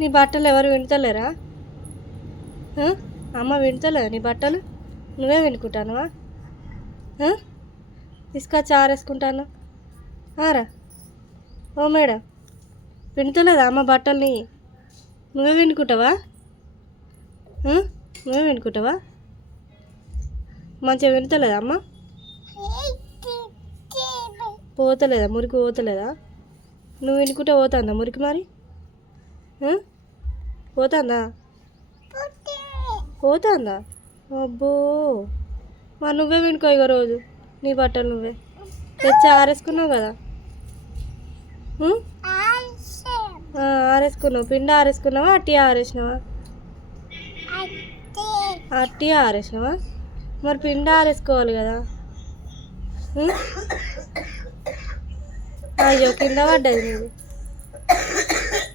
నీ బట్టలు ఎవరు వింటలేరా? అమ్మ వింటలే నీ బట్టలు? నువ్వే వినుకుంటానువా? తీసుకొచ్చి ఆరేసుకుంటాను ఆరా? ఓ మేడం వింటలేదా అమ్మ బట్టల్ని? నువ్వే వినుకుంటావా? నువ్వే వినుకుంటావా? మంచిగా వింటలేదా అమ్మ? పోతలేదా? మురికి పోతలేదా? నువ్వు వినుకుంటే పోతుందా మురికి మరి? పోతుందా? పోతుందా? అబ్బో! మా నువ్వే వినుకో ఇక రోజు. నీ బట్టలు నువ్వే. తెచ్చి ఆరేసుకున్నావు కదా? ఆరేసుకున్నావు. పిండి ఆరేసుకున్నావా? అట్టి ఆరేసినావా? అట్టి ఆరేసినావా? మరి పిండి ఆరేసుకోవాలి కదా? అయ్యో కింద పడ్డది నీది.